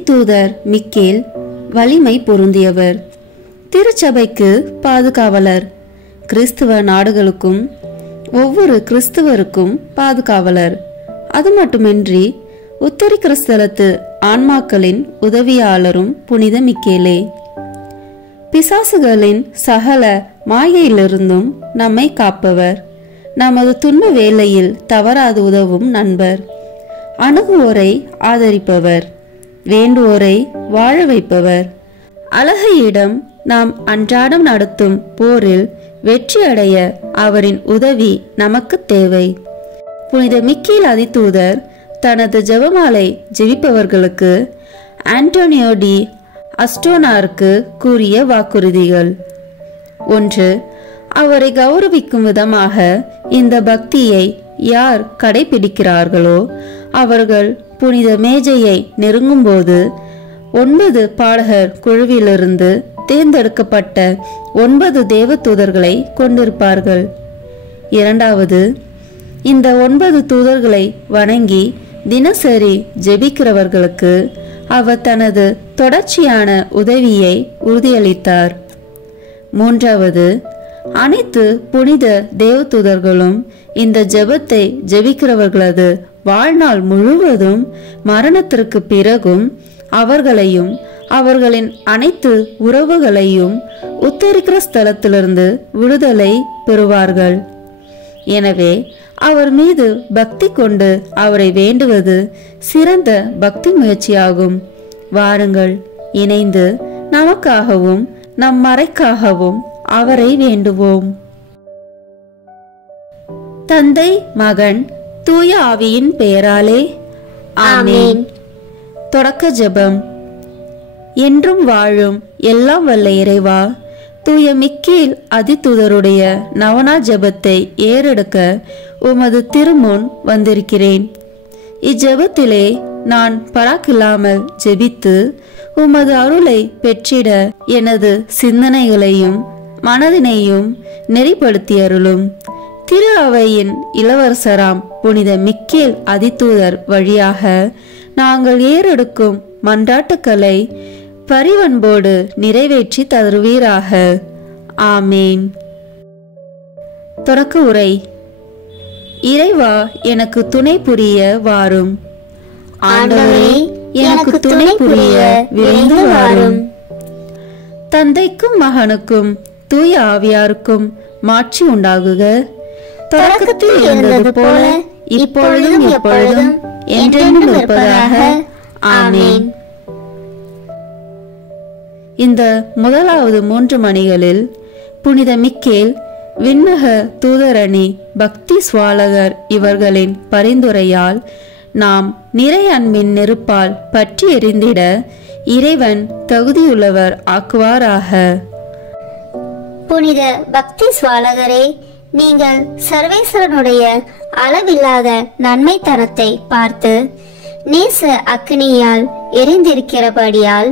அதிதூதர் Michael வலிமை பொருந்தியவர், திருச்சபைக்கு பாதுகாவலர், கிறிஸ்துவ நாடுகளுக்கும் ஒவ்வொரு கிறிஸ்துவருக்கும் பாதுகாவலர். அது மட்டுமின்றி உத்தரிக்கிற ஸ்தலத்து ஆன்மாக்களின் உதவியாளரும் புனித மிக்கேலே. பிசாசுகளின் சகல மாயையிலிருந்தும் நம்மை காப்பவர், நமது துன்ப வேளையில் தவறாது உதவும் நண்பர், அணுகுவோரை ஆதரிப்பவர், வேண்டுவோரை வாழ வைப்பவர். அழகையிடம் நாம் அன்றாடம் நடத்தும் போரில் வெற்றியடைய அவரின் உதவி நமக்கு தேவை. புனித மிக்கேல் அதிதூதர் தனது ஜெபமாலை ஜெபிப்பவர்களுக்கு ஆண்டோனியோ டி அஸ்டோனாருக்கு கூறிய வாக்குறுதிகள். 1. அவரை கௌரவிக்கும் விதமாக இந்த பக்தியை யார் கடைபிடிக்கிறார்களோ அவர்கள் புனித மேஜையை நெருங்கும்போது 9 பாடகர் குழுவிலிருந்து தேர்ந்தெடுக்கப்பட்ட 9 தேவதூதர்களை கொண்டிருப்பார்கள். 2. இந்த 9 தூதர்களை வணங்கி தினசரி ஜெபிக்கிறவர்களுக்கு அவர் தனது தொடர்ச்சியான உதவியை உறுதியளித்தார். 3. அனைத்து புனித தேவதூதர்களும் இந்த ஜெபத்தை ஜெபிக்கிறவர்களது வாழ்நாள் முழுவதும் மரணத்திற்கு பிறகும் அவர்களையும் அவர்களின் அனைத்து உறவுகளையும் உத்தரிக்கிற ஸ்தலத்திலிருந்து விடுதலை பெறுவார்கள். எனவே அவர் மீது பக்தி கொண்டு அவரை வேண்டுவது சிறந்த பக்தி முயற்சியாகும். வாருங்கள், இணைந்து நமக்காகவும் நம் மறைக்காகவும் அவரை வேண்டுவோம். தந்தை, மகன், தூய ஆவியின் பெயராலே ஆமென். தொடக்க ஜெபம். என்றும் வாழும் எல்லாம் வல்ல இறைவா, தூய மிக்கேல் அதிதூதருடைய நவனா ஜெபத்தை ஏறெடுக்க உமது திருமுன் வந்திருக்கிறேன். இஜெபத்திலே நான் பராக்கில்லாமல் ஜெபித்து உமது அருளை பெற்றிட எனது சிந்தனைகளையும் மனதினையும் நெறிப்படுத்தி அருளும். திரு அவையின் இளவரசராம் புனித மிக்கேல் அதிதூதர் வழியாக நாங்கள் ஏறெடுக்கும் மன்றாட்டுக்களை பரிவன்போடு நிறைவேற்றி தருவீராக. ஆமேன். தொடக்க உரை. இறைவா, எனக்கு துணை புரிய வாரும். ஆண்டவரே, எனக்கு துணை புரிய விரைந்து வாரும். தந்தைக்கும் மகனுக்கும் தூய ஆவியாருக்கும் மாட்சி உண்டாகுக. தொடக்கத்தில் இருந்தது போல இப்பொழுதும் எப்பொழுதும் என்றென்றும் இருப்பதாக. ஆமென். இந்த முதலாவது 3 மணிகளில் புனித மிக்கேல், விண்ணக தூதரணி, பக்தி சுவாலகர் இவர்களின் பரிந்துரையால் நாம் நிறை அன்பின் நெருப்பால் பற்றி எரிந்திட இறைவன் தகுதியுள்ளவர் ஆக்குவாராக. புனித பக்தி சுவாலகரே, நீங்கள் சர்வேஸ்வரனுடைய அளவில்லாத நன்மை தரத்தை பார்த்து நேச அக்னியால் எரிந்திருக்கிறபடியால்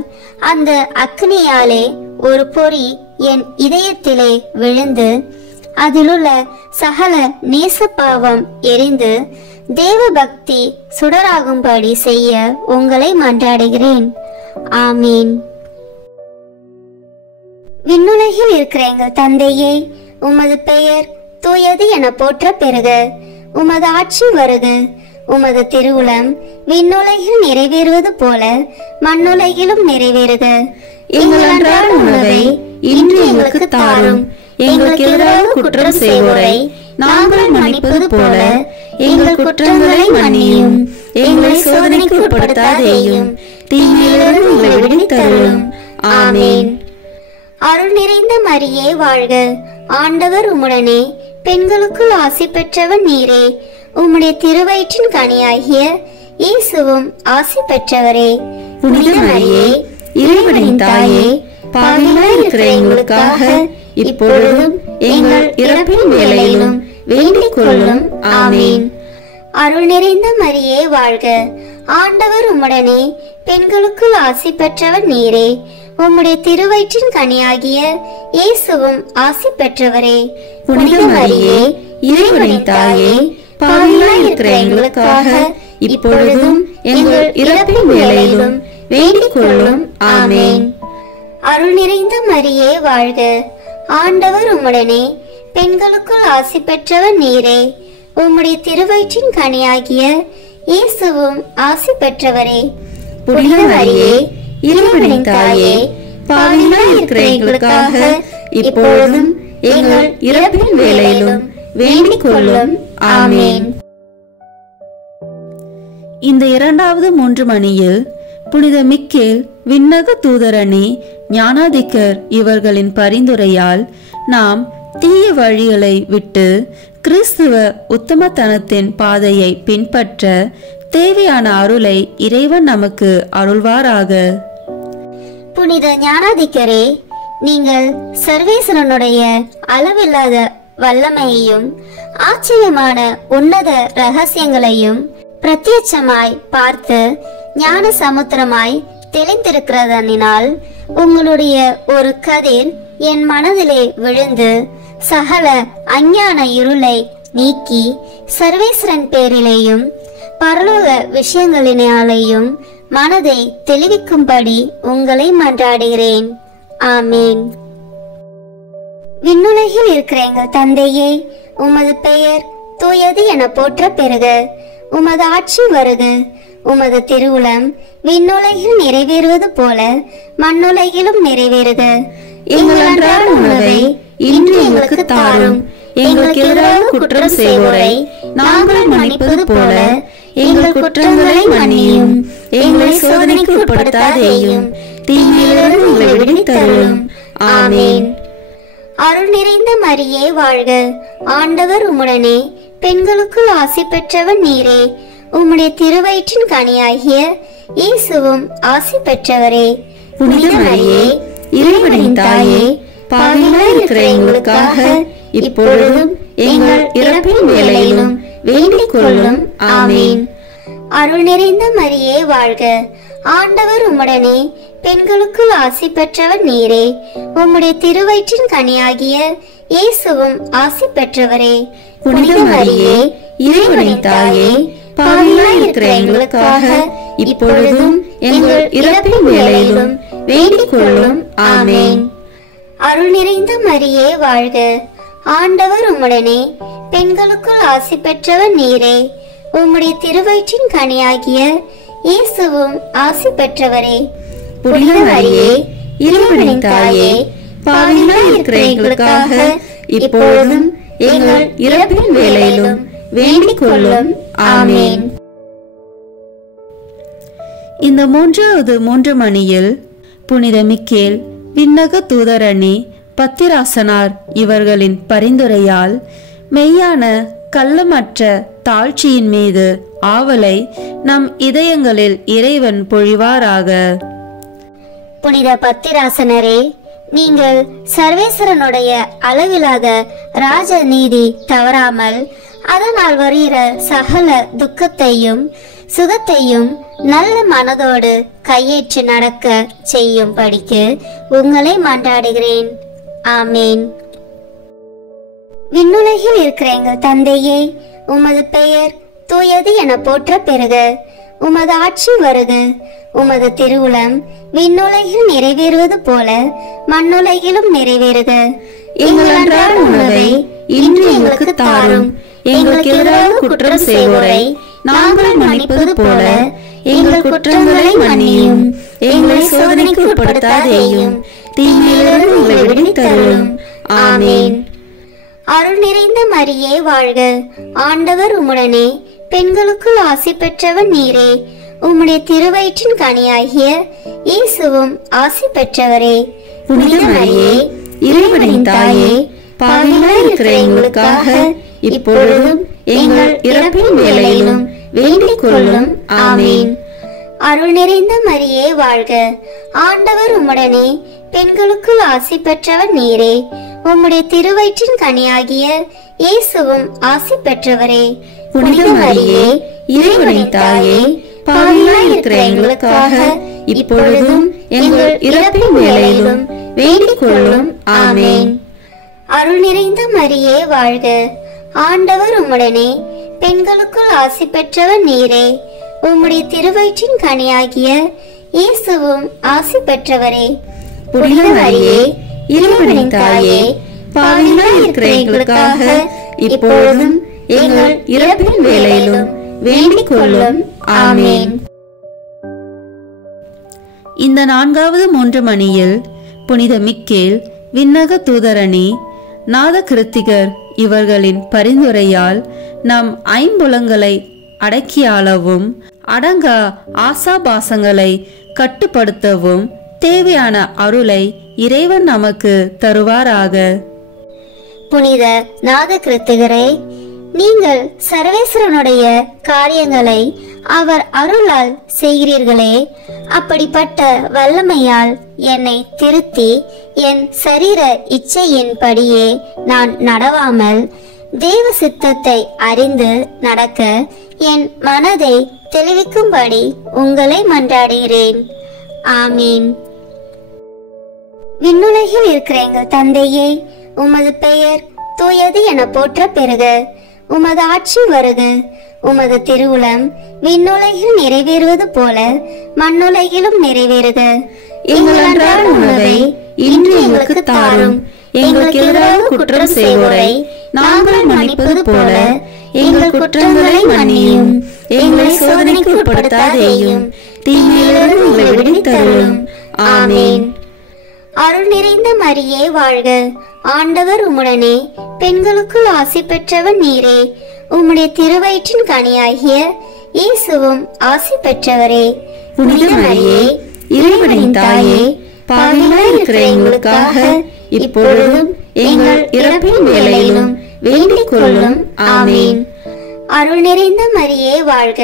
அந்த அக்னியாலே ஒரு பொறி என் இதயத்திலே விழுந்து அதிலுள்ள சகல நேச பாவம் எரிந்து தேவ பக்தி சுடராகும்படி செய்ய உங்களை மன்றாடுகிறேன். ஆமீன். விண்ணுலகில் இருக்கிற எங்கள் தந்தையே, உமது பெயர் தூயது என போற்ற பெறுக. உமது ஆட்சி வருக. உமது திருவுளம் விண்ணுலகில் நிறைவேறுவது போல மண்ணுலகிலும் நிறைவேறுக. எங்கள் அன்றாட உணவை இன்று எங்களுக்கு தாரும். எங்களுக்கு எதிராக குற்றம் செய்வோரை நாங்கள் மன்னிப்பது போல எங்கள் குற்றங்களை மன்னியும். எங்களை சோதனைக்கு உட்படுத்தாதேயும், தீமையிலிருந்து எங்களை விடுவித்தருளும். ஆமென். அருள் நிறைந்த மரியே வாழ்க. ஆண்டவர் உம்முடனே, பெண்களுக்குள் ஆசி பெற்றவன் நீரே. உம்முடைய திருவயிற்றின் கனியாகிய இயேசுவும் ஆசி பெற்றவரே. புனித மரியே, இறைவனின் தாயே, பாவிகளாய் இருக்கிற எங்களுக்காக இப்பொழுதும் எங்கள் இறப்பின் வேளையிலும் வேண்டிக் கொள்ளும். ஆமென். அருள் நிறைந்த மரியே வாழ்க. ஆண்டவர் உம்முடனே, பெண்களுக்குள் ஆசி பெற்றவர் நீரே. உம்முடைய திருவயிற்றின் கனியாகிய இயேசுவும் ஆசி பெற்றவரே. புனித மரியே, இறைவனின் தாயே, பாவிகளாய் இருக்கிற எங்களுக்காக இப்பொழுதும் எங்கள் இறப்பின் வேளையிலும் வேண்டிக் கொள்ளும். ஆமேன். அருள் நிறைந்த மரியே வாழ்க, ஆண்டவர் உம்முடனே, பெண்களுக்குள் ஆசி பெற்றவர் நீரே. உம்முடைய திருவயிற்றின் கனியாகிய இயேசுவும் ஆசி பெற்றவரே. புனித மரியே, இறைவனின் தாயே, பாவிகளாய் இருக்கிற எங்களுக்காக இப்பொழுதும் எங்கள் இறப்பின் வேளையிலும் வேண்டிக் கொள்ளும். ஆமேன். இந்த இரண்டாவது 3 மணியில் புனித மிக்கேல், விண்ணக தூதரணி, ஞானாதிக்கர் இவர்களின் பரிந்துரையால் நாம் தீய வழிகளை விட்டு கிறிஸ்துவ உத்தமத்தனத்தின் பாதையை பின்பற்ற தேவையான அருளை இறைவன் நமக்கு அருள்வாராக. புனித ஞானாதிக்கரே, நீங்கள் சர்வேஸ்வரனுடைய அளவில்லாத வல்லமையையும் ஆச்சரியமான உன்னத ரகசியங்களையும் பிரத்யட்சமாய் பார்த்து ஞான சமுத்திரமாய் தெளிந்திருக்கிறதனால் உங்களுடைய ஒரு கதிர் என் மனதிலே விழுந்து சகல அஞ்ஞான இருளை நீக்கி சர்வேஸ்வரன் பேரிலேயும் பரலோக விஷயங்களினாலேயும் மனதை தெளிவிக்கும்படி உங்களை மன்றாடுகிறேன். ஆமேன். விண்ணுலகில் இருக்கிற எங்கள் தந்தையே, உமது பெயர் தூயது என போற்ற பெறுக. உமது ஆட்சி வருக. உமது திருவுளம் விண்ணுலகில் நிறைவேறுவது போல மண்ணுலகிலும் நிறைவேறுக. எங்கள் அன்றாட உணவை இன்று எங்களுக்கு தாரும். எங்களுக்கு எதிராக குற்றம் செய்வோரை நாங்கள் மன்னிப்பது போல எங்கள் குற்றங்களை மன்னியும். எங்களை சோதனைக்கு உட்படுத்தாதேயும், தீமையிலிருந்து எங்களை விடுவித்தருளும். ஆமேன். அருள் நிறைந்த மரியே வாழ்க, ஆண்டவர் உம்முடனே, பெண்களுக்குள் ஆசி பெற்றவர் நீரே. உம்முடைய திருவயிற்றின் கனியாகிய இயேசுவும் ஆசி பெற்றவரே. புனித மரியே, இறைவனின் தாயே, பாவிகளாய் இருக்கிற எங்களுக்காக இப்பொழுதும் எங்கள் இறப்பின் வேளையிலும் வேண்டிக் கொள்ளும். ஆமேன். அருள் நிறைந்த மரியே வாழ்க, ஆண்டவர் உம்முடனே, பெண்களுக்குள் ஆசி பெற்றவர் நீரே. உம்முடைய திருவயிற்றின் கனியாகிய இயேசுவும் ஆசி பெற்றவரே. புனித மரியே, இறைவனின் தாயே, பாவிகளாய் இருக்கிற எங்களுக்காக இப்பொழுதும் எங்கள் இறப்பின் வேளையிலும் வேண்டிக் கொள்ளும். ஆமேன். அருள் நிறைந்த மரியே வாழ்க, ஆண்டவர் உம்முடனே, பெண்களுக்குள் ஆசி பெற்றவர் நீரே. உம்முடைய திருவயிற்றின் கனியாகிய இயேசுவும் ஆசி பெற்றவரே. புனித மரியே, இறைவனின் தாயே, பாவிகளாய் இருக்கிற எங்களுக்காக இப்பொழுதும் எங்கள் இறப்பின் வேளையிலும் வேண்டிக் கொள்ளும். ஆமேன். இந்த 3வது 3 மணியில் புனித மிக்கேல், விண்ணக தூதரணி, பத்திராசனார் இவர்களின் பரிந்துரையால் மெய்யான கள்ளமற்ற தாழ்ச்சியின் மீது ஆவலை நம் இதயங்களில் இறைவன் பொழிவாராக. புனித பத்திராசனரே, நீங்கள் சர்வேஸ்வரனுடைய அளவிலாத ராஜ நீதி தவறாமல் அதனால் வருகிற சகல துக்கத்தையும் சுகத்தையும் நல்ல மனதோடு கையேற்று நடக்க செய்யும் படிக்கு உங்களை மன்றாடுகிறேன். ஆமேன். விண்ணுலகில் இருக்கிற எங்கள் தந்தையே, உமது பெயர் தூயது என போற்ற பெறுக. உமது ஆட்சி வருக. உமது திருவுளம் விண்ணுலகில் நிறைவேறுவது போல மண்ணுலகிலும் நிறைவேறுக. எங்கள் அன்றாட உணவை இன்று எங்களுக்கு தாரும். எங்களுக்கு எதிராக குற்றம் செய்வோரை நாங்கள் மன்னிப்பது போல எங்கள் குற்றங்களை மன்னியும். எங்களை சோதனைக்கு உட்படுத்தாதேயும், தீமையிலிருந்து எங்களை விடுவித்தருளும். ஆமேன். அருள் நிறைந்த மரியே வாழ்க, ஆண்டவர் உம்முடனே, பெண்களுக்குள் ஆசி பெற்றவர் நீரே. உம்முடைய திருவயிற்றின் கனியாகிய இயேசுவும் ஆசி பெற்றவரே. புனித மரியே, இறைவனின் தாயே, பாவிகளாய் இருக்கிற எங்களுக்காக இப்பொழுதும் எங்கள் இறப்பின் வேளையிலும் வேண்டிக் கொள்ளும். ஆமேன். அருள் நிறைந்த மரியே வாழ்க, ஆண்டவர் உம்முடனே, பெண்களுக்குள் ஆசி பெற்றவர் நீரே. உம்முடைய திருவயிற்றின் கனியாகிய இயேசுவும் ஆசி பெற்றவரே. புனித மரியே, இறைவனின் தாயே, பாவிகளாய் இருக்கிற எங்களுக்காக இப்பொழுதும் எங்கள் இறப்பின் வேளையிலும் வேண்டிக் கொள்ளும். ஆமேன். அருள் நிறைந்த மரியே வாழ்க, ஆண்டவர் உம்முடனே, பெண்களுக்குள் ஆசி பெற்றவர் நீரே. உம்முடைய திருவயிற்றின் கனியாகிய இயேசுவும் ஆசி பெற்றவரே. புனித மரியே, இறைவனின் தாயே, பாவிகளாய் இருக்கிற எங்களுக்காக இப்பொழுதும் எங்கள் இறப்பின் வேளையிலும் வேண்டிக் கொள்ளும். ஆமேன். இந்த 4வது 3 மணியில் புனித மிக்கேல், விண்ணக தூதரணி, நாத கிருத்திகர் இவர்களின் பரிந்துரையால் நம் ஐம்புலங்களை அடக்கியாளவும் அடங்கா ஆசாபாசங்களை கட்டுப்படுத்தவும் தேவையான அருளை இறைவன் நமக்கு தருவாராக. புனித நாத கிருத்திகரே, நீங்கள் சர்வேஸ்வரனுடைய காரியங்களை அவர் அருளால் செய்கிறீர்களே. அப்படிப்பட்ட வல்லமையால் என்னை திருத்தி என் சரீர இச்சையின்படியே நான் நடவாமல் தேவ சித்தத்தை அறிந்து நடக்க என் மனதை தெளிவிக்கும்படி உங்களை மன்றாடுகிறேன். ஆமீன். விண்ணுலகில் இருக்கிற எங்கள் தந்தையே, உமது பெயர் தூயது என போற்ற பெறுக. உமது ஆட்சி வருக. உமது திருவுளம் விண்ணுலகில் நிறைவேறுவது போல மண்ணுலகிலும் நிறைவேறுக. எங்கள் அன்றாட உணவை இன்று எங்களுக்கு தாரும். எங்களுக்கு எதிராக குற்றம் செய்வோரை நாங்கள் மன்னிப்பது போல எங்கள் குற்றங்களை மன்னியும். எங்களை சோதனைக்கு உட்படுத்தாதேயும், தீமையிலிருந்து எங்களை விடுவித்தருளும். ஆமேன். அருள் நிறைந்த மரியே வாழ்க. ஆண்டவர் உம்முடனே, பெண்களுக்குள் ஆசி பெற்றவன் நீரே. உம்முடைய திருவயிற்றின் கனியாகிய இயேசுவும் ஆசி பெற்றவரே. புனித மரியே, இறைவனின் தாயே, பாவிகளாய் இருக்கிற எங்களுக்காக இப்பொழுதும் எங்கள் இறப்பின் வேளையிலும் வேண்டிக் கொள்ளும். ஆமேன். அருள் நிறைந்த மரியே வாழ்க.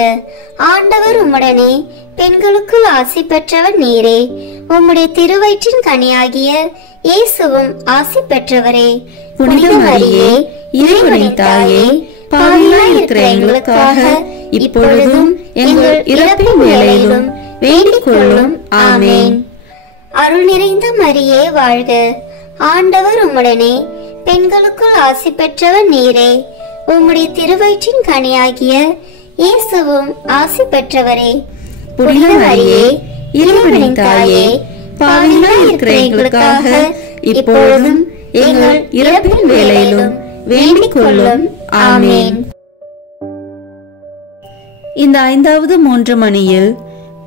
ஆண்டவர் உம்முடனே, பெண்களுக்குள் ஆசி பெற்றவர் நீரே. உம்முடைய திருவயிற்றின் கனியாகிய இயேசுவும் ஆசி பெற்றவரே. புனித மரியே, இறைவனின் தாயே, பாவிகளாய் இருக்கிற எங்களுக்காக இப்பொழுதும் எங்கள் இறப்பின் வேளையிலும் வேண்டிக் கொள்ளும். ஆமேன். அருள் நிறைந்த மரியே வாழ்க. ஆண்டவர் உம்முடனே, பெண்களுக்குள் ஆசி பெற்றவர் நீரே. உம்முடைய திருவயிற்றின் கனியாகிய இயேசுவும் ஆசி பெற்றவரே. புனித மரியே, இறைவனின் தாயே, பாவிகளாய் இருக்கிற எங்களுக்காக இப்பொழுதும் எங்கள் இறப்பின் வேளையிலும் வேண்டிக் கொள்ளும். ஆமேன். இந்த 5வது 3 மணியில்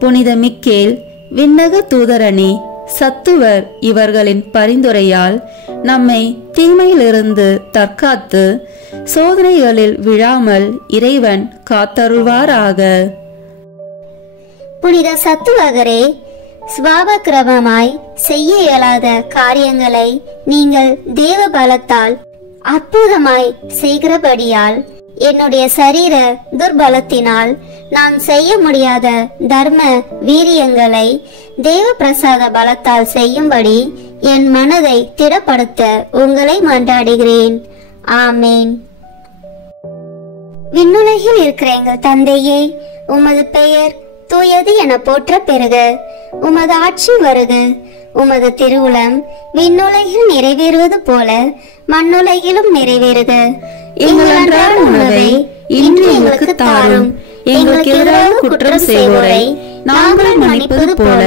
புனித மிக்கேல், விண்ணக தூதரணி, சத்துவர் இவர்களின் பரிந்துரையால் நம்மை தீமையிலிருந்து தற்காத்து சோதனைகளில் விழாமல் இறைவன் காத்தருள்வாராக. புனித சத்துவகரே, சுவாபக்கிரமமாய் செய்ய இயலாத காரியங்களை நீங்கள் தேவ பலத்தால் அற்புதமாய் செய்கிறபடியால் என்னுடைய சரீர துர்பலத்தினால் நான் செய்ய முடியாத தர்ம வீரியங்களை தேவ பிரசாத பலத்தால் செய்யும்படி என் மனதை திடப்படுத்த உங்களை மன்றாடுகிறேன். ஆமேன். விண்ணுலகில் இருக்கிற எங்கள் தந்தையே, உமது பெயர் தூயது என போற்ற பெறுக. உமது ஆட்சி வருக. உமது திருவுளம் விண்ணுலகில் நிறைவேறுவது போல மண்ணுலகிலும் நிறைவேறுக. எங்கள் அன்றாட உணவை இன்று எங்களுக்கு தாரும். எங்களுக்கு எதிராக குற்றம் செய்வோரை நாங்கள் மன்னிப்பது போல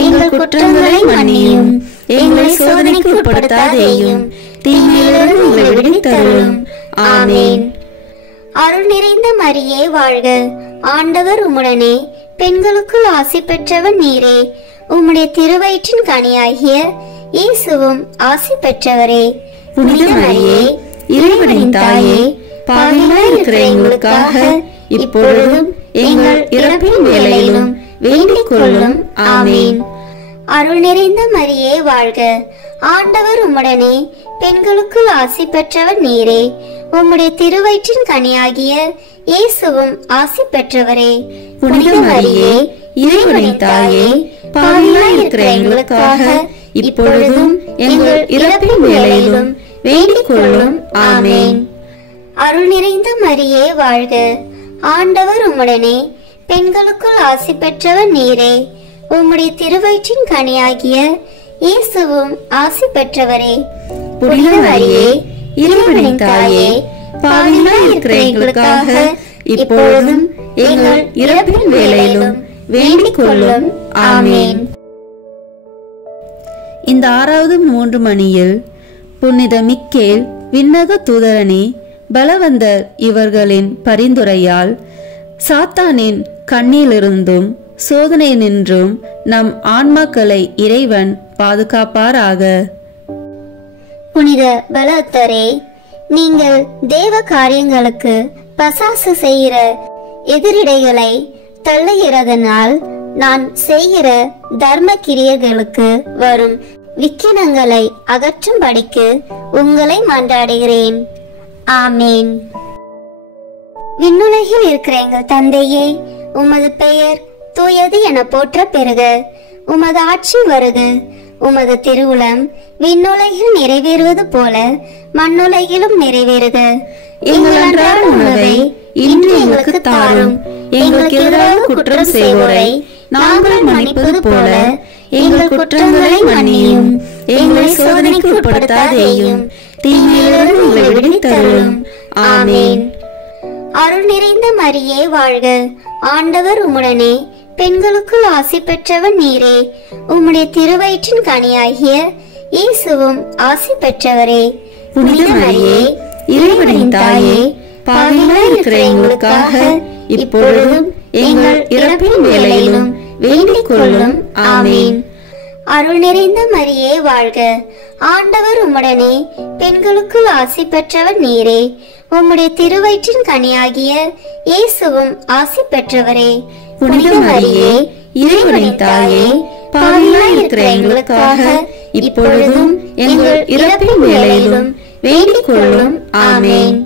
எங்கள் குற்றங்களை மன்னியும். எங்களை சோதனைக்கு உட்படுத்தாதேயும், தீமையிலிருந்து எங்களை விடுவித்தருளும். ஆமேன். அருள் நிறைந்த மரியே வாழ்க. ஆண்டவர் உம்முடனே, பெண்களுக்குள் ஆசி பெற்றவர் நீரே. உம்முடைய திருவயிற்றின் கனியாகிய இயேசுவும் ஆசி பெற்றவரே. புனித மரியே, இறைவனின் தாயே, பாவிகளாய் இருக்கிற எங்களுக்காக இப்பொழுதும் எங்கள் இறப்பின் வேளையிலும் வேண்டிக் கொள்ளும். ஆமேன். அருள் நிறைந்த மரியே வாழ்க. ஆண்டவர் உம்முடனே, பெண்களுக்குள் ஆசி பெற்றவர் நீரே. உம்முடைய திருவயிற்றின் கனியாகிய இயேசுவும் ஆசி பெற்றவரே. புனித மரியே, இறைவனின் தாயே, பாவிகளாய் இருக்கிற எங்களுக்காக இப்பொழுதும் எங்கள் இறப்பின் வேளையிலும் வேண்டிக் கொள்ளும். ஆமேன். அருள் நிறைந்த மரியே வாழ்க. ஆண்டவர் உம்முடனே, பெண்களுக்குள் ஆசி பெற்றவர் நீரே. உம்முடைய திருவயிற்றின் கனியாகிய இயேசுவும் ஆசி பெற்றவரே. புனித மரியே, இறைவனின் தாயே, பாவிகளாய் இருக்கிற எங்களுக்காக இப்பொழுதும் எங்கள் இறப்பின் வேளையிலும் வேண்டிக் கொள்ளும். ஆமென். இந்த 6வது 3 மணியில் புனித மிக்கேல் விண்ணக தூதரணி பலவந்தர் இவர்களின் பரிந்துரையால் சாத்தானின் கண்ணிலிருந்தும் சோதனை நின்றும் நம் ஆன்மாக்களை இறைவன் பாதுகாப்பாராக. புனித பலவந்தரே, நீங்கள் தேவ காரியங்களுக்கு பசாசு செய்கிற எதிரிடைகளை தள்ளுகிறதனால் நான் செய்கிற தர்ம கிரியைகளுக்கு வரும் விக்கினங்களை அகற்றும்படிக்கு உங்களை மன்றாடுகிறேன். ஆமேன். விண்ணுலகில் இருக்கிற எங்கள் தந்தையே, உமது பெயர் தூயது என போற்ற பெறுக. உமது ஆட்சி வருக. உமது திருவுளம் விண்ணுலகில் நிறைவேறுவது போல மண்ணுலகிலும் நிறைவேறுக. எங்கள் அன்றாட உணவை இன்று எங்களுக்கு தாரும். எங்களுக்கு எதிராக குற்றம் செய்வோரை நாங்கள் மன்னிப்பது போல எங்கள் குற்றங்களை மன்னியும். எங்களை சோதனைக்கு உட்படுத்தாதேயும், தீமையிலிருந்து எங்களை விடுவித்தருளும். ஆமென். அருள் நிறைந்த மரியே வாழ்க. ஆண்டவர் உம்முடனே, பெண்களுக்குள் ஆசி பெற்றவன் நீரே. உம்முடைய திருவயிற்றின் கனியாகிய இயேசுவும் ஆசி பெற்றவரே. புனித மரியே, இறைவனின் தாயே, பாவிகளாய் இருக்கிற எங்களுக்காக இப்பொழுதும் எங்கள் இறப்பின் வேளையிலும் வேண்டிக் கொள்ளும். ஆமென். அருள் நிறைந்த மரியே வாழ்க. ஆண்டவர் உம்முடனே, பெண்களுக்குள் ஆசி பெற்றவர் நீரே. உம்முடைய திருவயிற்றின் கனியாகிய இயேசுவும் ஆசி பெற்றவரே. புனித மரியே, இறைவனின் தாயே, பாவிகளாய் இருக்கிற எங்களுக்காக இப்பொழுதும் எங்கள் இறப்பின் வேளையிலும் வேண்டிக் கொள்ளும். ஆமென்.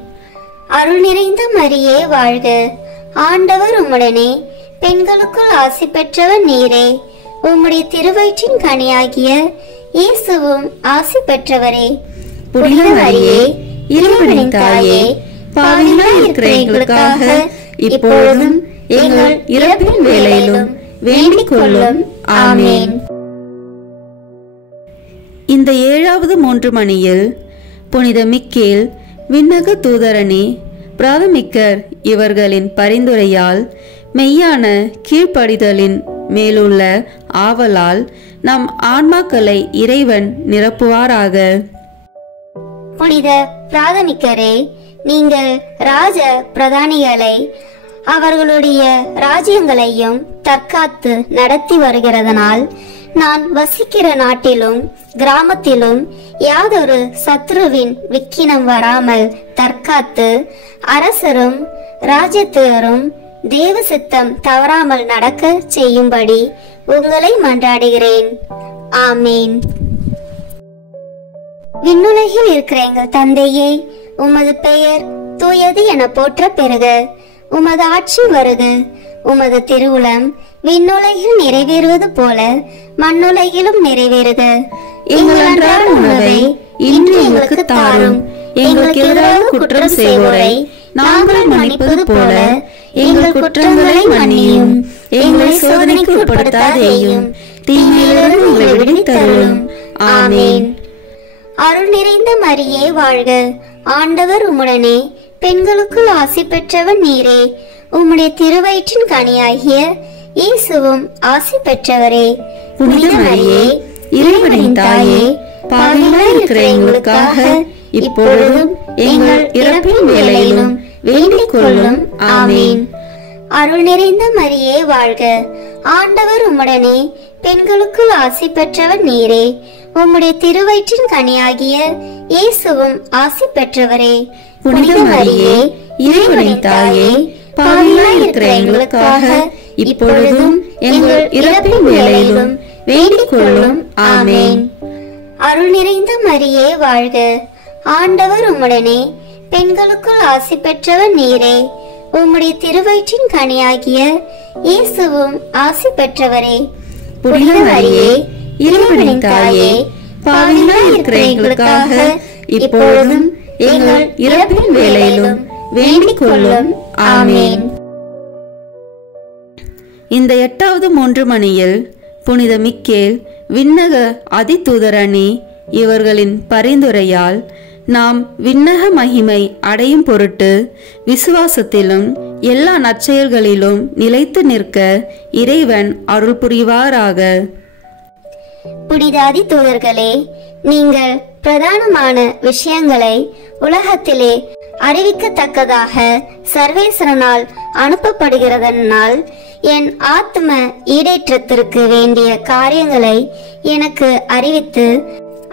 அருள் நிறைந்த மரியே வாழ்க. ஆண்டவர் உம்முடனே, பெண்களுக்குள் ஆசி பெற்றவர் நீரே. உம்முடைய திருவயிற்றின் கனியாகிய இயேசுவும் ஆசி பெற்றவரே. புனித மரியே, இறைவனின் தாயே, பாவிகளாய் இருக்கிற எங்களுக்காக இப்பொழுதும் எங்கள் இறப்பின் வேளையிலும் வேண்டிக் கொள்ளும். ஆமென். இந்த 7வது 3 மணியில் புனித மிக்கேல் விண்ணக தூதரணி பிராதமிக்கர் இவர்களின் பரிந்துரையால் மெய்யான கீழ்ப்படிதலின் மேலுள்ள ஆவலால் நம் ஆன்மாக்களை இறைவன் நிரப்புவாராக. புனித பிராதமிக்கரே, நீங்கள் ராஜ பிரதானிகளை அவர்களுடைய ராஜ்யங்களையும் தற்காத்து நடத்தி வருகிறதனால் நான் வசிக்கிற நாட்டிலும் கிராமத்திலும் யாதொரு சத்ருவின் விக்கினம் வராமல் தற்காத்து அரசரும் ராஜ்யத்தினரும் தேவ சித்தம் தவறாமல் நடக்க செய்யும்படி உங்களை மன்றாடுகிறேன். ஆமேன். விண்ணுலகில் இருக்கிற எங்கள் தந்தையே, உமது பெயர் தூயது என போற்ற பெறுக. உமது ஆட்சி வருக. உமது திருவுளம் விண்ணுலகில் நிறைவேறுவது போல மண்ணுலகிலும் நிறைவேறுக. எங்கள் அன்றாட உணவை இன்று எங்களுக்கு தாரும். எங்களுக்கு எதிராக குற்றம் செய்வோரை நாங்கள் மன்னிப்பது போல எங்கள் குற்றங்களை மன்னியும். எங்களை சோதனைக்கு உட்படுத்தாதேயும், தீமையிலிருந்து எங்களை விடுவித்தருளும். ஆமென். அருள் நிறைந்த மரியே வாழ்க. ஆண்டவர் உம்முடனே, பெண்களுக்குள் ஆசி பெற்றவன் நீரே. உம்முடைய திருவயிற்றின் கனியாகிய இயேசுவும் ஆசி பெற்றவரே. புனித மரியே, இறைவனின் தாயே, பாவிகளாய் இருக்கிற எங்களுக்காக இப்பொழுதும் எங்கள் இறப்பின் வேளையிலும் வேண்டிக் கொள்ளும். ஆமென். அருள் நிறைந்த மரியே வாழ்க. ஆண்டவர் உம்முடனே, பெண்களுக்குள் ஆசி பெற்றவர் நீரே. உம்முடைய திருவயிற்றின் கனியாகிய இயேசுவும் ஆசி பெற்றவரே. புனித மரியே, இறைவனின் தாயே, பாவிகளாய் இருக்கிற எங்களுக்காக இப்பொழுதும் எங்கள் இறப்பின் வேளையிலும் வேண்டிக் கொள்ளும். ஆமென். அருள் நிறைந்த மரியே வாழ்க. ஆண்டவர் உம்முடனே, பெண்களுக்குள் ஆசி பெற்றவர் நீரே. உம்முடைய திருவயிற்றின் கனியாகிய இயேசுவும் ஆசி பெற்றவரே. புனித மரியே, இறைவனின் தாயே, பாவிகளாய் இருக்கிற எங்களுக்காக இப்பொழுதும் எங்கள் இறப்பின் வேளையிலும் வேண்டிக் கொள்ளும். ஆமென். இந்த 8வது 3 மணியில் புனித மிக்கேல் விண்ணக அதிதூதரணி இவர்களின் பரிந்துரையால் நாம் விண்ணக மகிமை அடையும் பொருட்டு விசுவாசத்திலும் எல்லா நற்செயல்களிலும் நிலைத்து நிற்க இறைவன் அருள் புரிவாராக. புனிதாதி தூதர்களே, நீங்கள் பிரதானமான விஷயங்களை உலகத்திலே அறிவிக்கத்தக்கதாக சர்வேஸ்வரனால் அனுப்பப்படுகிறதனால் என் ஆத்ம ஈடேற்றத்திற்கு வேண்டிய காரியங்களை எனக்கு அறிவித்து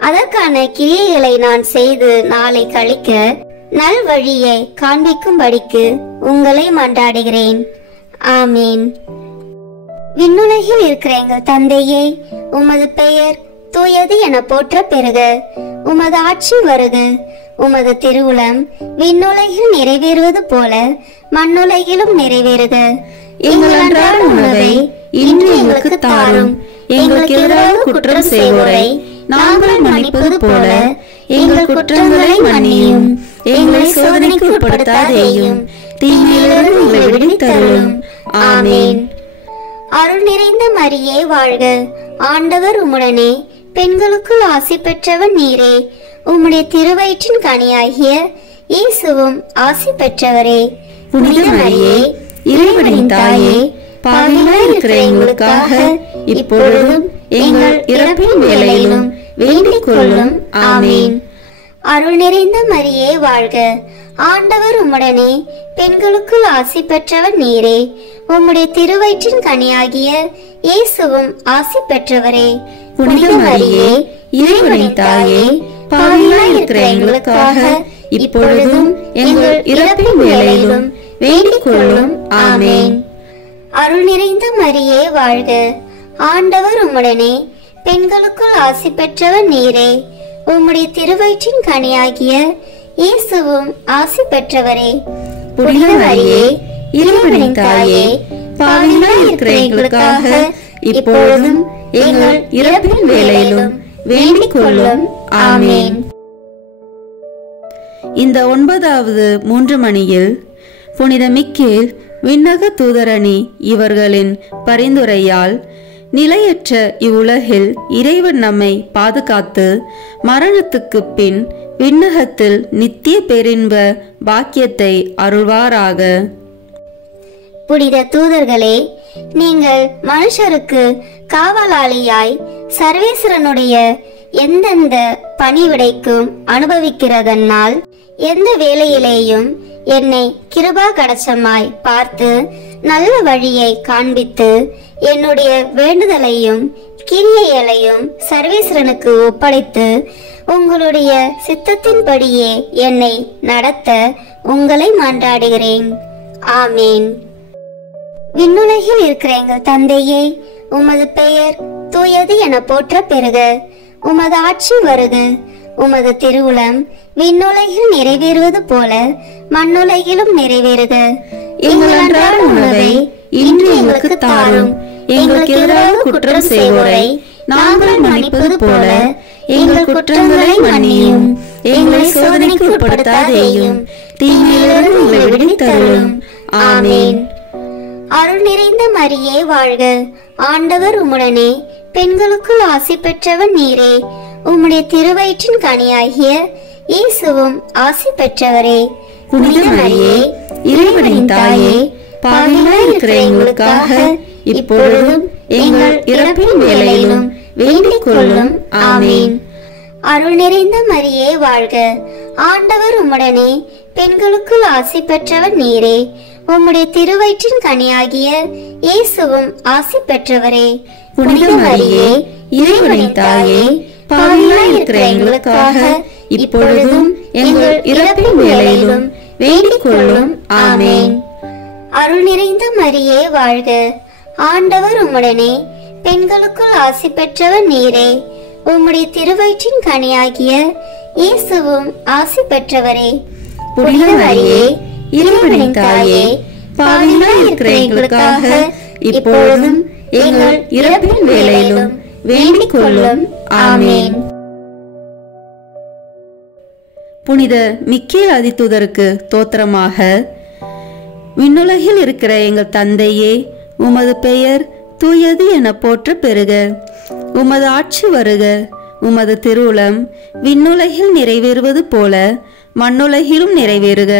அதற்கான கிரியைகளை நான் செய்து நாளை கழிக்க நல் வழியை காண்பிக்கும்படிக்கு உங்களை மன்றாடுகிறேன். ஆமீன். விண்ணுலகில் இருக்கிற எங்கள் தந்தையே, உமது பெயர் தூயது என போற்ற பெறுக. உமது ஆட்சி வருக. உமது திருவுளம் விண்ணுலகில் நிறைவேறுவது போல மண்ணுலகிலும் நிறைவேறுக. எங்கள் அன்றாட உணவை இன்று எங்களுக்கு தாரும். எங்களுக்கு எதிராக குற்றம் செய்வோரை நாங்கள் மன்னிப்பது போல எங்கள் குற்றங்களை மன்னியும். எங்களை சோதனைக்கு உட்படுத்தாதேயும், தீமையிலிருந்து எங்களை விடுவித்தருளும். ஆமீன். அருள் நிறைந்த மரியே வாழ்க. ஆண்டவர் உம்முடனே, பெண்களுக்குள் ஆசி பெற்றவன் நீரே. உம்முடைய திருவயிற்றின் கனியாகிய இயேசுவும் ஆசி பெற்றவரே. புனித மரியே, இறைவனின் தாயே, பாவிகளாய் இருக்கிற எங்களுக்காக இப்பொழுதும் எங்கள் இறப்பின் வேளையிலும் வேண்டிக் கொள்ளும். ஆமீன். அருள் நிறைந்த மரியே வாழ்க. ஆண்டவர் உம்முடனே, பெண்களுக்குள் ஆசி பெற்றவன் நீரே. உம்முடைய திருவயிற்றின் கனியாகிய இயேசுவும் ஆசி பெற்றவரே. புனித மரியே, இறைவனின் தாயே, பாவிகளாய் இருக்கிற எங்களுக்காக இப்பொழுதும் எங்கள் இறப்பின் வேளையிலும் வேண்டிக் கொள்ளும். ஆமீன். அருள் நிறைந்த மரியே வாழ்க. ஆண்டவர் உம்முடனே, பெண்களுக்குள் ஆசி பெற்றவன் நீரே. உம்முடைய திருவயிற்றின் கனியாகிய இயேசுவும் ஆசி பெற்றவரே. புனித மரியே, இறைவனின் தாயே, பாவிகளாய் இருக்கிற எங்களுக்காக இப்பொழுதும் எங்கள் இறப்பின் வேளையிலும் வேண்டிக் கொள்ளும். ஆமீன். இந்த 9வது 3 மணியில் புனித மிக்கேல் விண்ணக தூதரணி இவர்களின் பரிந்துரையால் நிலையற்ற இவ்வுலகில் இறைவன் நம்மை பாதுகாத்து மரணத்துக்கு பின் விண்ணகத்தில் நித்திய பேரின்ப பாக்கியத்தை அருள்வாராக. புனித தூதர்களே, நீங்கள் மனுஷருக்கு காவலாளியாய் சர்வேஸ்வரனுடைய எந்தெந்த பணிவிடைக்கும் அனுபவிக்கிறதனால் எந்த வேளையிலேயும் என்னை கிருபா கடச்சமாய் பார்த்து நல்ல வழியை காண்பித்து என்னுடைய வேண்டுதலையும் கிரியைகளையும் சர்வேஸ்வரனுக்கு ஒப்படைத்து உங்களுடைய சித்தத்தின்படியே என்னை நடத்த உங்களை மன்றாடுகிறேன். ஆமீன். விண்ணுலகில் இருக்கிற எங்கள் தந்தையே, உமது பெயர் தூயது என போற்ற பெறுக. உமது ஆட்சி வருக. உமது திருவுளம் விண்ணுலகில் நிறைவேறுவது போல மண்ணுலகிலும் நிறைவேறுக. எங்கள் அன்றாட உணவை இன்று எங்களுக்கு தாரும். எங்களுக்கு எதிராக குற்றம் செய்வோரை நாங்கள் மன்னிப்பது போல எங்கள் குற்றங்களை மன்னியும். எங்களை சோதனைக்கு உட்படுத்தாதேயும், தீமையிலிருந்து எங்களை விடுவித்தருளும். ஆமீன். அருள் நிறைந்த மரியே வாழ்க. ஆண்டவர் உம்முடனே, பெண்களுக்குள் ஆசி பெற்றவன் நீரே. உம்முடைய திருவயிற்றின் கனியாகிய இயேசுவும் ஆசி பெற்றவரே. புனித மரியே, இறைவனின் தாயே, பாவிகளாய் இருக்கிற எங்களுக்காக இப்பொழுதும் எங்கள் இறப்பின் வேளையிலும் வேண்டிக் கொள்ளும். ஆமீன். அருள் நிறைந்த மரியே வாழ்க. ஆண்டவர் உம்முடனே, பெண்களுக்குள் ஆசி பெற்றவன் நீரே. உம்முடைய திருவயிற்றின் கனியாகிய இயேசுவும் ஆசி பெற்றவரே. புனித மரியே, இறைவனின் தாயே, பாவிகளாய் இருக்கிற எங்களுக்காக இப்பொழுதும் எங்கள் இறப்பின் வேளையிலும் வேண்டிக் கொள்ளும். ஆமீன். அருள் நிறைந்த மரியே வாழ்க. ஆண்டவர் உம்முடனே, பெண்களுக்குள் ஆசி பெற்றவன் நீரே. உம்முடைய திருவயிற்றின் கனியாகிய இயேசுவும் ஆசி பெற்றவரே. புனித மரியே, இறைவனின் தாயே, பாவிகளாய் இருக்கிற எங்களுக்காக இப்பொழுதும் எங்கள் இறப்பின் வேளையிலும் வேண்டிக் கொள்ளும். ஆமீன். புனித மிக்கேல் அதிதூதருக்கு தோத்திரமாக. விண்ணுலகில் இருக்கிற எங்கள் தந்தையே, உமது பெயர் தூயது என போற்ற பெறுக. உமது ஆட்சி வருக. உமது திருவுளம் விண்ணுலகில் நிறைவேறுவது போல மண்ணுலகிலும் நிறைவேறுக.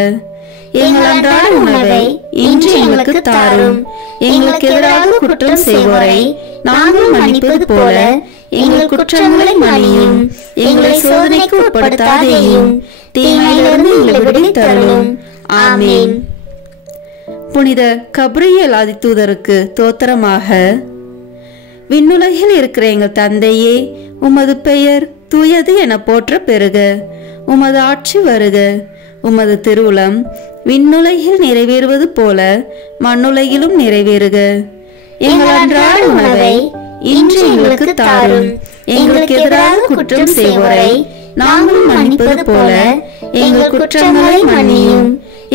எங்கள் அன்றாட உணவை இன்று எங்களுக்கு தாரும். எங்களுக்கு எதிராக குற்றம் செய்வோரை நாங்கள் மன்னிப்பது போல எங்கள் குற்றங்களை மன்னியும். எங்களை சோதனைக்கு உட்படுத்தாதேயும், தீமையிலிருந்து எங்களை விடுவித்தருளும். ஆமீன். புனித கப்ரியேல் ஆதிதூதருக்கு தோத்திரமாக. விண்ணுலகில் இருக்கிற எங்கள் தந்தையே, உமது பெயர் தூயது என போற்ற பெறுக. உமது ஆட்சி வருக. உமது திருவுளம் விண்ணுலகில் நிறைவேறுவது போல மண்ணுலகிலும் நிறைவேறுக. எங்கள் அன்றாட உணவை இன்று எங்களுக்கு தாரும். எங்களுக்கு எதிராக குற்றம் செய்வோரை நாங்கள் மன்னிப்பது போல எங்கள் குற்றங்களை மன்னியும்.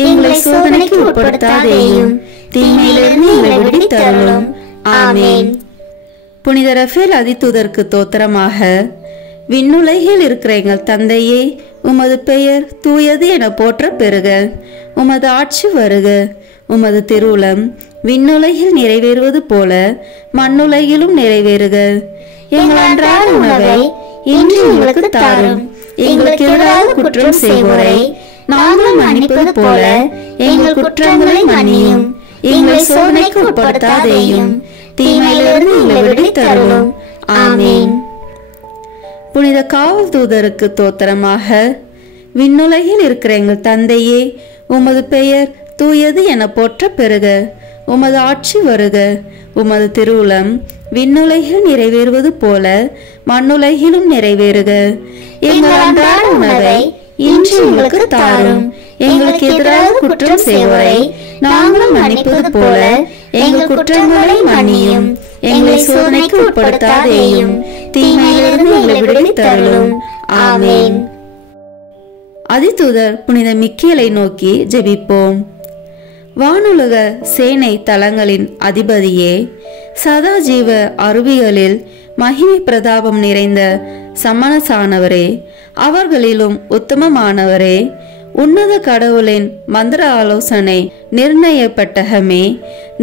எங்களை சோதனைக்கு உட்படுத்தாதேயும், தீமையிலிருந்து எங்களை விடுவித்தருளும். ஆமீன். புனித ரஃபேல் ஆதிதூதருக்கு தோத்திரமாக. விண்ணுலகில் இருக்கிற எங்கள் தந்தையே, உமது பெயர் தூயது என போற்ற பெறுக. உமது ஆட்சி வருக. உமது திருவுளம் விண்ணுலகில் நிறைவேறுவது போல மண்ணுலகிலும் நிறைவேறுக. எங்கள் அன்றாட உணவை இன்று எங்களுக்கு தாரும். எங்களுக்கு எதிராக குற்றம் செய்வோரை நாங்கள் மன்னிப்பது போல எங்கள் குற்றங்களை மன்னியும். எங்களை சோதனைக்கு உட்படுத்தாதேயும், தீமையிலிருந்து எங்களை விடுவித்தருளும். ஆமீன். புனித காவல் தூதருக்கு தோத்திரமாக. விண்ணுலகில் இருக்கிற எங்கள் தந்தையே, உமது பெயர் தூயது என போற்ற பெறுக. உமது ஆட்சி வருக. உமது திருவுளம் விண்ணுலகில் நிறைவேறுவது போல மண்ணுலகிலும் நிறைவேறுக. எங்கள் அன்றாட உணவை இன்று எங்களுக்கு தாரும். எங்களுக்கு எதிராக குற்றம் செய்வோரை நாங்கள் மன்னிப்பது போல எங்கள் குற்றங்களை மன்னியும். எங்களை சோதனைக்கு உட்படுத்தாதேயும், தீமையிலிருந்து எங்களை விடுவித்தருளும். ஆமீன். அதிதூதர் புனித மிக்கேலை நோக்கி ஜெபிப்போம். வானுலக சேனை தலங்களின் அதிபதியே, சதாஜீவ அருவிகளில் மகிமை பிரதாபம் நிறைந்த சமணசானவரே, அவர்களிலும் உத்தமமானவரே, உன்னத கடவுளின் மந்திர ஆலோசனை நிர்ணயப்பட்டகமே,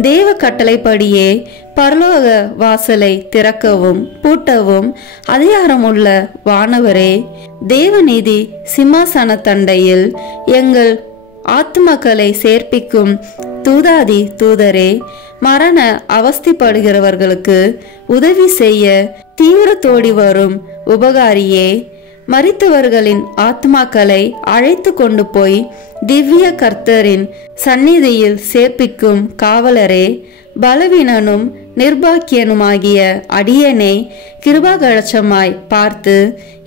தேவ கட்டளைப்படியே பரலோக வாசலை திறக்கவும் பூட்டவும் அதிகாரமுள்ள வானவரே, தேவநீதி சிம்மாசன தண்டையில் எங்கள் ஆத்மக்களை சேர்ப்பிக்கும் தூதாதி தூதரே, மரண அவஸ்திப்படுகிறவர்களுக்கு உதவி செய்ய தீவிரத்தோடி வரும் உபகாரியே, மரித்தவர்களின் ஆத்மாக்களை அழைத்து கொண்டு போய் திவ்ய கர்த்தரின் சந்நிதியில் சேர்ப்பிக்கும் காவலரே, பலவீனனும் நிர்பாக்கியனுமாகிய அடியனை கிருபாகடச்சமாய் பார்த்து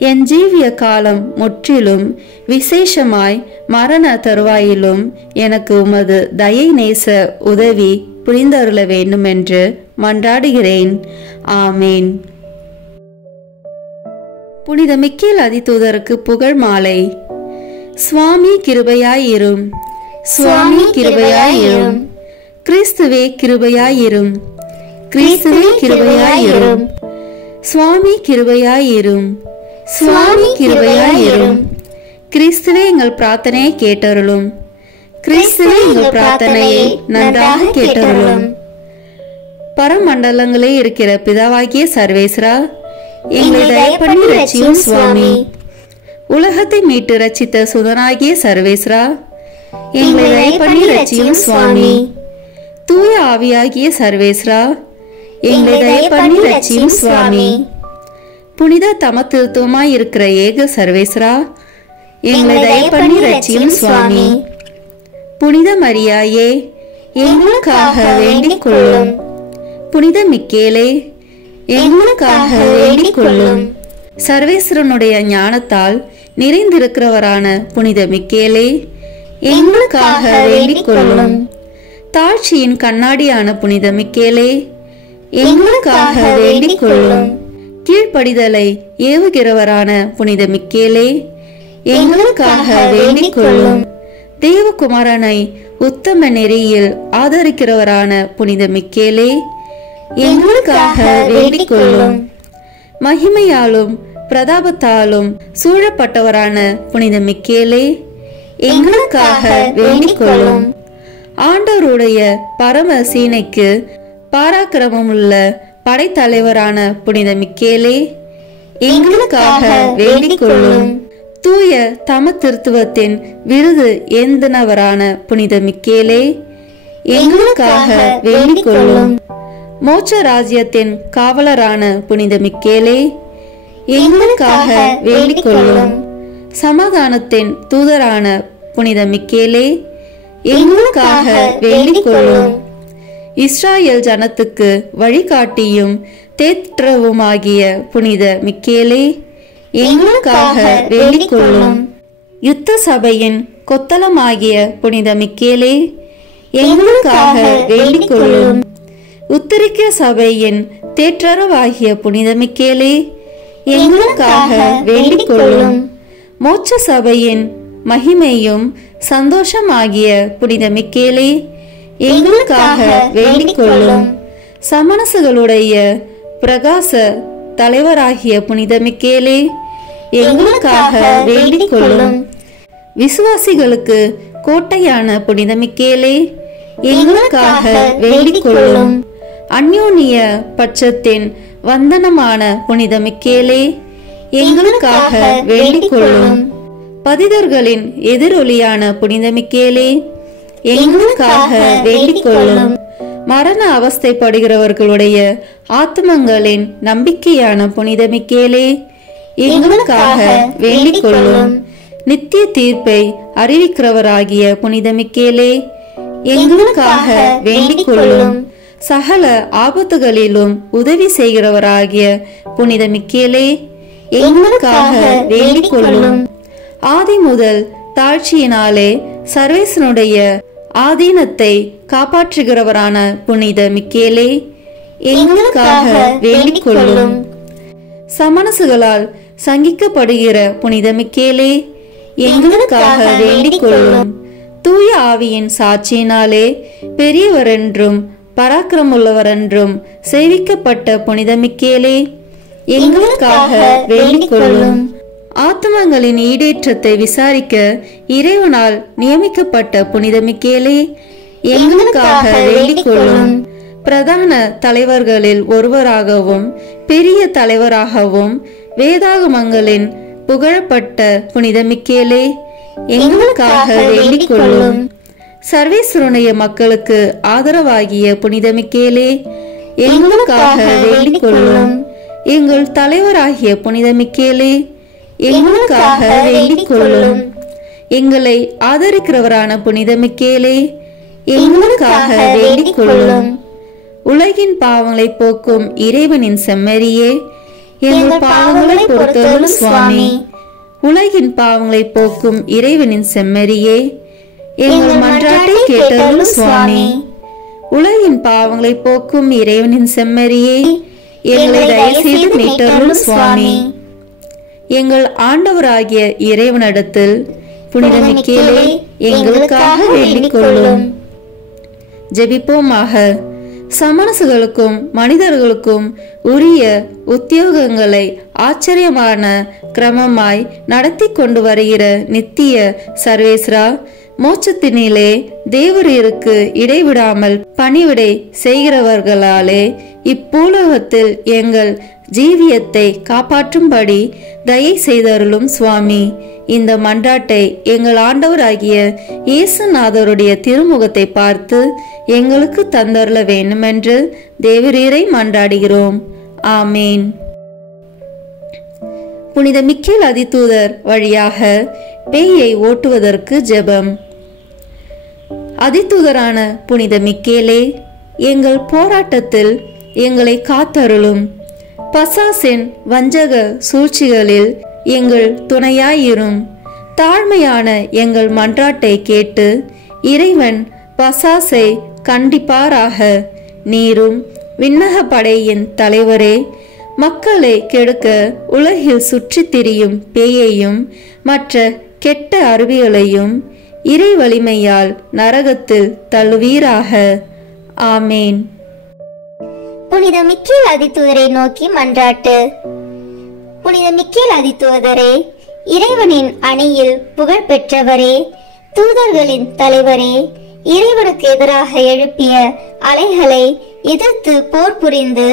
என் ஜீவிய காலம் முற்றிலும் விசேஷமாய் மரண தருவாயிலும் எனக்கு உமது தயை நேச உதவி புரிந்தருள வேண்டும் என்று மன்றாடுகிறேன். ஆமேன். புனித மிக்கேல் அதிதூதருக்கு புகழ் மாலை. சுவாமி கிருபையாயிரும். சுவாமி கிருபையாயிரும். கிறிஸ்துவே கிருபையாயிரும். கிறிஸ்துவே கிருபையாயிரும். சுவாமி கிருபையாயிரும். சுவாமி கிருபையாயிரும். கிறிஸ்துவே எங்கள் பிரார்த்தனையை கேட்டருளும். கிறிஸ்துவே எங்கள் பிரார்த்தனையை நன்றாக கேட்டருளும். பரமண்டலங்களே இருக்கிற பிதாவாகிய சர்வேஸ்வரா, எங்களை தயப்பண்ணி ரட்சியும் சுவாமி. உலகத்தை மீட்டு ரட்சித்த சுதனாகிய சர்வேஸ்வரா, எங்களை தயப்பண்ணி ரட்சியும் சுவாமி. தூய ஆவியாகிய சர்வேஸ்வரா, எங்களை தயப்பண்ணி ரட்சியும் சுவாமி. புனித தமத்திருத்துவமாய் இருக்கிற ஏக சர்வேஸ்வரா, எங்களை தயப்பண்ணி ரட்சியும் சுவாமி. புனித மரியாயே, எங்களுக்காக வேண்டிக் கொள்ளும். புனித மிக்கேலே, எங்களுக்காக வேண்டிக் கொள்ளும். சர்வேஸ்வரனுடைய ஞானத்தால் நிறைந்திருக்கிறவரான புனித மிக்கேலே, எங்களுக்காக வேண்டிக் கொள்ளும். தாழ்ச்சியின் கண்ணாடியான புனித மிக்கேலே, எங்களுக்காக வேண்டிக் கொள்ளும். கீழ்ப்படிதலை ஏவுகிறவரான புனித மிக்கேலே, எங்களுக்காக வேண்டிக் கொள்ளும். தேவகுமாரனை உத்தம நெறியில் ஆதரிக்கிறவரான புனித மிக்கேலே, எங்களுக்காக வேண்டிக் கொள்ளும். மகிமையாலும் பிரதாபத்தாலும் சூழப்பட்டவரான புனித மிக்கேலே, எங்களுக்காக வேண்டிக் கொள்ளும். ஆண்டவருடைய பரம சீனைக்கு பாராக்கிரமமுள்ள படைத்தலைவரான புனித மிக்கேலே, எங்களுக்காக வேண்டிக் கொள்ளும். தூய தம திருத்துவத்தின் விருது ஏந்தினவரான புனித மிக்கேலே, எங்களுக்காக வேண்டிக் கொள்ளும். மோட்ச ராஜ்யத்தின் காவலரான புனித மிக்கேலே, எங்களுக்காக வேண்டிக் கொள்ளும். சமாதானத்தின் தூதரான புனித மிக்கேலே, எங்களுக்காக வேண்டிக் கொள்ளும். இஸ்ராயேல் ஜனத்துக்கு வழிகாட்டியும் தேற்றவுமாகிய புனித மிக்கேலே, எங்களுக்காக வேண்டிக் கொள்ளும். யுத்த சபையின் கொத்தளமாகிய புனித மிக்கேலே, எங்களுக்காக வேண்டிக் கொள்ளும். உத்தரிக்க சபையின் தேற்றரவாகிய புனித மிக்கேலே, எங்களுக்காக வேண்டிக் கொள்ளும். மோட்ச சபையின் மகிமையும் சந்தோஷமாகிய புனித மிக்கேலே, எங்களுக்காக வேண்டிக் கொள்ளும். சமணசுகளுடைய பிரகாச தலைவராகிய புனித மிக்கேலே, எங்களுக்காக வேண்டிக் கொள்ளும். விசுவாசிகளுக்கு கோட்டையான புனித மிக்கேலே, எங்களுக்காக வேண்டிக் கொள்ளும். அந்யோன்ய பட்சத்தின் வந்தனமான புனித மிக்கேலே, எங்களுக்காக வேண்டிக் கொள்ளும். பதிதர்களின் எதிரொலியான புனித மிக்கேலே, எங்களுக்காக வேண்டிக் கொள்ளும். மரண அவஸ்தைப்படுகிறவர்களுடைய ஆத்மங்களின் நம்பிக்கையான புனித மிக்கேலே, எங்களுக்காக வேண்டிக் கொள்ளும். நித்திய தீர்ப்பை அறிவிக்கிறவராகிய புனித மிக்கேலே, எங்களுக்காக வேண்டிக் கொள்ளும். சகல ஆபத்துகளிலும் உதவி செய்கிறவராகிய புனித மிக்கேலே, எங்களுக்காக வேண்டிக் கொள்ளும். ஆதி முதல் தாழ்ச்சியினாலே சர்வேசனுடைய ஆதீனத்தை காப்பாற்றுகிறவரான புனித மிக்கேலே, எங்களுக்காக வேண்டிக் கொள்ளும். சமணசுகளால் சங்கிக்கப்படுகிற புனித மிக்கேலே, எங்களுக்காக வேண்டிக் கொள்ளும். தூய ஆவியின் சாட்சியினாலே பெரியவரென்றும் பராக்கிரமுள்ளவரென்றும் சேவிக்கப்பட்ட புனித மிக்கேலே, எங்களுக்காக வேண்டிக் கொள்ளும். ஆத்மங்களின் ஈடேற்றத்தை விசாரிக்க இறைவனால் நியமிக்கப்பட்ட புனித மிக்கேலே, எங்களுக்காக வேண்டிக் கொள்ளும். பிரதான தலைவர்களில் ஒருவராகவும் பெரிய தலைவராகவும் வேதாகமங்களின் புகழப்பட்ட புனித மிக்கேலே, எங்களுக்காக வேண்டிக் கொள்ளும். சர்வேஸ்வருடைய மக்களுக்கு ஆதரவாகிய புனித மிக்கேலே, எங்களுக்காக வேண்டிக் கொள்ளும். எங்கள் தலைவராகிய புனித மிக்கேலே, எங்களுக்காக வேண்டிக் கொள்ளும். எங்களை ஆதரிக்கிறவரான புனித மிக்கேலே, எங்களுக்காக வேண்டிக் கொள்ளும். உலகின் பாவங்களை போக்கும் இறைவனின் செம்மறியே, எங்கள் பாவங்களை பொறுத்தருளும் சுவாமி. உலகின் பாவங்களை போக்கும் இறைவனின் செம்மறியே, எங்கள் மன்றாட்டை கேட்டருளும் சுவாமி. உலகின் பாவங்களை போக்கும் இறைவனின் செம்மறியே, எங்களை தயவு செய்து மீட்டருளும் சுவாமி. எங்கள் ஆண்டவராகிய இறைவனிடத்தில் புனித மிக்கேலே, எங்களுக்காக வேண்டிக் கொள்ளும். ஜெபிப்போமாக. சமணசுகளுக்கும் மனிதர்களுக்கும் உரிய உத்தியோகங்களை ஆச்சரியமான கிரமமாய் நடத்தி கொண்டு வருகிற நித்திய சர்வேஸ்வரா, மோட்சத்தினிலே தேவரீருக்கு இடைவிடாமல் பணிவிடை செய்கிறவர்களாலே இப்பூலகத்தில் எங்கள் ஜீவியத்தை காப்பாற்றும்படி தயை செய்தருளும் சுவாமி. இந்த மன்றாட்டை எங்கள் ஆண்டவராகிய இயேசுநாதருடைய திருமுகத்தை பார்த்து எங்களுக்கு தந்தருள வேண்டுமென்று தேவரீரை மன்றாடுகிறோம். ஆமேன். புனித மிக்கேல் அதிதூதர் வழியாக பேயை ஓட்டுவதற்கு ஜெபம். அதிதூதரான புனித மிக்கேலே, எங்கள் போராட்டத்தில் எங்களை காத்தருளும். பசாசின் வஞ்சக சூழ்ச்சிகளில் எங்கள் துணையாயிரும். தாழ்மையான எங்கள் மன்றாட்டை கேட்டு இறைவன் பசாசை கண்டிப்பாராக. நீரும் விண்ணக படையின் தலைவரே, மக்களை கெடுக்க உலகில் சுற்றித் திரியும் பேயையும் மற்ற கெட்ட அருவிகளையும் இறை வலிமையால் நரகத்தில் தள்ளுவீராக. ஆமேன். புனித மிக்கேல் அதிதூதரை நோக்கி மன்றாட்டு. புனித மிக்கேல் அதிதூதரே, இறைவனின் அணியில் புகழ் பெற்றவரே, தூதர்களின் தலைவரே, இறைவனுக்கு எதிராக எழுப்பிய அலைகளை எதிர்த்து போர் புரிந்து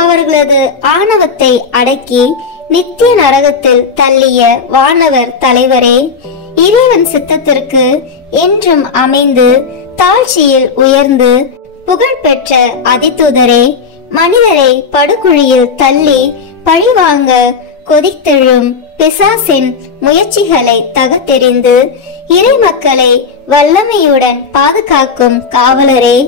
அவர்களது ஆணவத்தை அடக்கி நித்திய நரகத்தில் தள்ளிய வானவர் தலைவரே, இறைவன் சித்தத்திற்கு என்றும் அமைந்து தாழ்ச்சியில் உயர்ந்து புகழ்பெற்ற அதிதூதரே, மனிதரை படுகுழியில் தள்ளி பழிவாங்க கொதித்தெழும் பிசாசின் முயற்சிகளை தகர்த்தெறிந்து இறை மக்களை வல்லமையுடன் பாதுகாக்கும் காவலரே,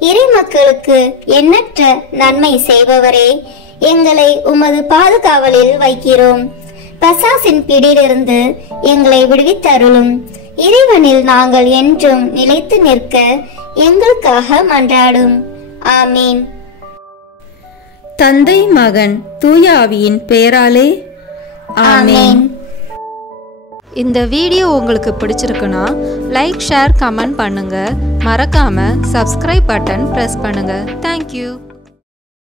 இறை மக்களுக்கு எண்ணற்ற நன்மை செய்பவரே, எங்களை உமது பாதுகாவலில் வைக்கிறோம். பிசாசின் பிடியிலிருந்து எங்களை விடுவித்தருளும். இறைவனில் நாங்கள் என்றும் நிலைத்து நிற்க எங்களுக்காக மன்றாடும். ஆமீன். தந்தை, மகன், தூய ஆவியின் பெயராலே ஆமீன். இந்த வீடியோ உங்களுக்கு பிடிச்சிருக்குன்னா லைக், ஷேர், கமெண்ட் பண்ணுங்க. மறக்காம சப்ஸ்கிரைப் பட்டன் பிரஸ் பண்ணுங்க. தேங்க்யூ.